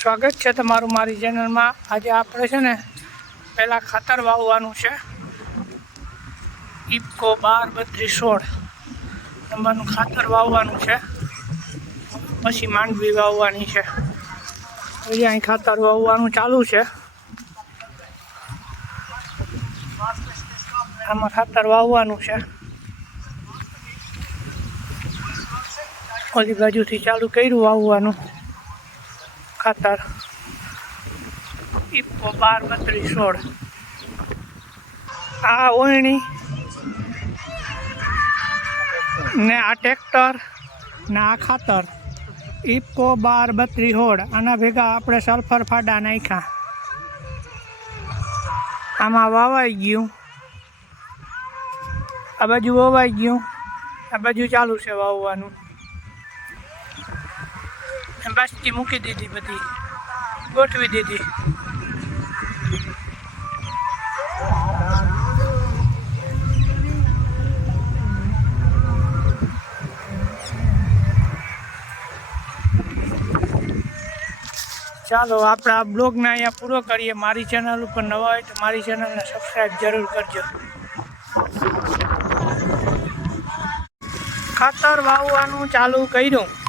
સ્વાગત છે તમારું મારી ચેનલમાં. આજે આપણે છે ને પહેલાં ખાતર વાવવાનું છે. ઇપકો બાર બત્રીસ સોળ નંબરનું ખાતર વાવવાનું છે. પછી માંડવી વાવવાની છે. પછી અહીં ખાતર વાવવાનું ચાલુ છે. આમાં ખાતર વાવવાનું છે. ઓલી બાજુથી ચાલુ કર્યું વાવવાનું. ખાતર. ઇપ્પો બાર બત્રીસ સોળ. આ ઓયણી ને આ ટ્રેક્ટર ને આ ખાતર. ઇફકો બાર બત્રીસ હોળ આના ભેગા આપણે સલ્ફર ફાડા નાખ્યા. આમાં વાવાઈ ગયું. આ બાજુ વવાઈ ગયું. આ બાજુ ચાલુ છે વાવવાનું. બાસ્કી મૂકી દીધી બધી. ગોઠવી દીધી. ચાલો, આપણે આ બ્લોગને અહીંયા પૂરો કરીએ. મારી ચેનલ ઉપર નવા હોય તો મારી ચેનલને સબસ્ક્રાઈબ જરૂર કરજો. ખાતર વાવવાનું ચાલુ કર્યું.